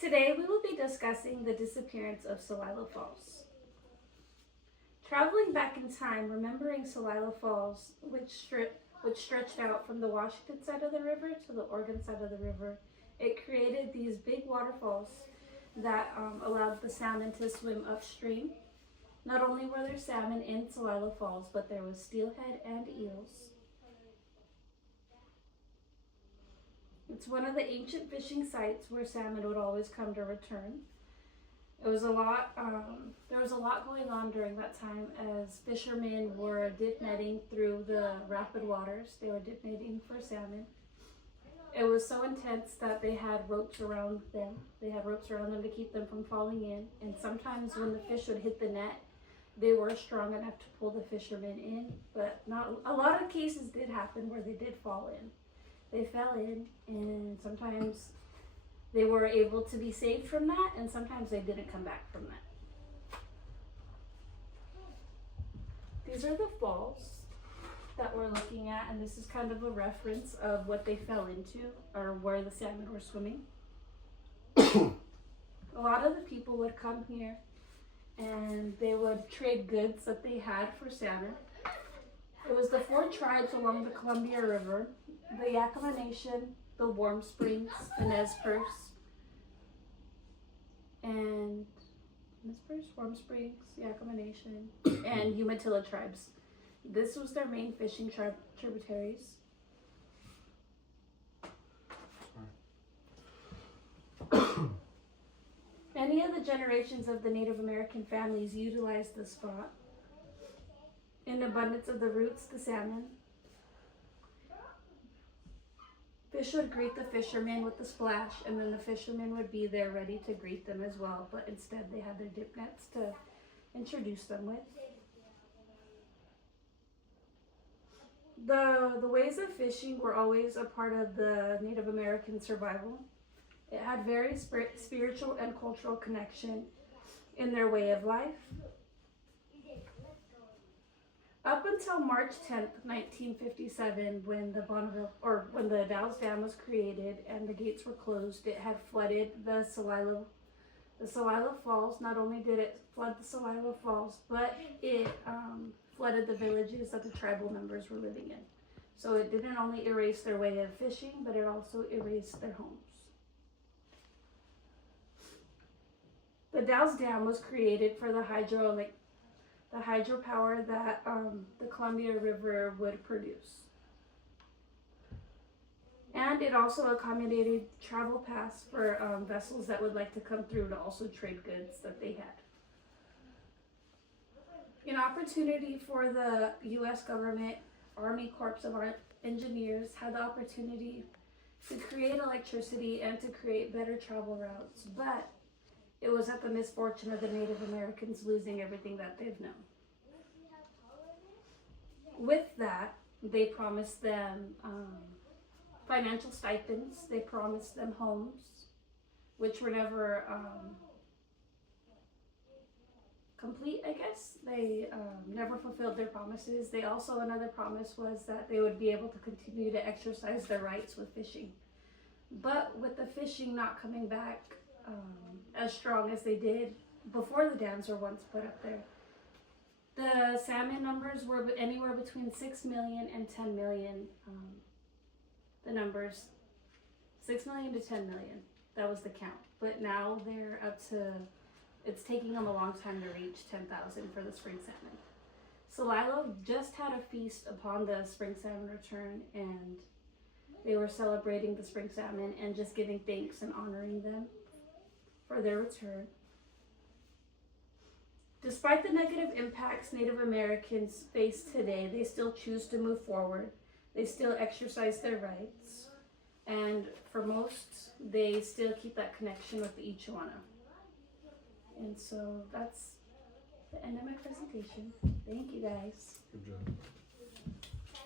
Today we will be discussing the disappearance of Celilo Falls. Traveling back in time, remembering Celilo Falls, which stretched out from the Washington side of the river to the Oregon side of the river, it created these big waterfalls that allowed the salmon to swim upstream. Not only were there salmon in Celilo Falls, but there was steelhead and eels. It's one of the ancient fishing sites where salmon would always come to return. It was a lot. There was a lot going on during that time as fishermen were dip netting through the rapid waters. They were dip netting for salmon. It was so intense that they had ropes around them. They had ropes around them to keep them from falling in. And sometimes when the fish would hit the net, they were strong enough to pull the fishermen in. But not a lot of cases did happen where they did fall in. They fell in, and sometimes they were able to be saved from that, and sometimes they didn't come back from that. These are the falls that we're looking at, and this is kind of a reference of what they fell into or where the salmon were swimming. A lot of the people would come here and they would trade goods that they had for salmon. It was the 4 tribes along the Columbia River: the Yakama Nation, the Warm Springs, the Nez Perce, and Warm Springs, Yakama Nation, and Umatilla tribes. This was their main fishing tributaries. Many of the generations of the Native American families utilized this spot. In abundance of the roots, the salmon. Fish would greet the fishermen with the splash, and then the fishermen would be there ready to greet them as well, but instead they had their dip nets to introduce them with. The ways of fishing were always a part of the Native American survival. It had very spiritual and cultural connection in their way of life. Up until March 10th, 1957, when the Dalles Dam was created and the gates were closed, it had flooded the Celilo Falls. Not only did it flood the Celilo Falls, but it flooded the villages that the tribal members were living in. So it didn't only erase their way of fishing, but it also erased their homes. The Dalles Dam was created for the hydropower that the Columbia River would produce. And it also accommodated travel paths for vessels that would like to come through to also trade goods that they had. An opportunity for the U.S. government, Army Corps of Engineers had the opportunity to create electricity and to create better travel routes, but it was at the misfortune of the Native Americans losing everything that they've known. With that, they promised them financial stipends. They promised them homes, which were never complete, I guess. They never fulfilled their promises. They also, another promise was that they would be able to continue to exercise their rights with fishing. But with the fishing not coming back as strong as they did before the dams were once put up there, the salmon numbers were anywhere between 6 million and 10 million. The numbers, 6 million to 10 million, that was the count. But now they're up to, it's taking them a long time to reach 10,000 for the spring salmon. Celilo just had a feast upon the spring salmon return, and they were celebrating the spring salmon and just giving thanks and honoring them for their return. Despite the negative impacts Native Americans face today, they still choose to move forward. They still exercise their rights. And for most, they still keep that connection with the Ichiwana. And so that's the end of my presentation. Thank you guys. Good job.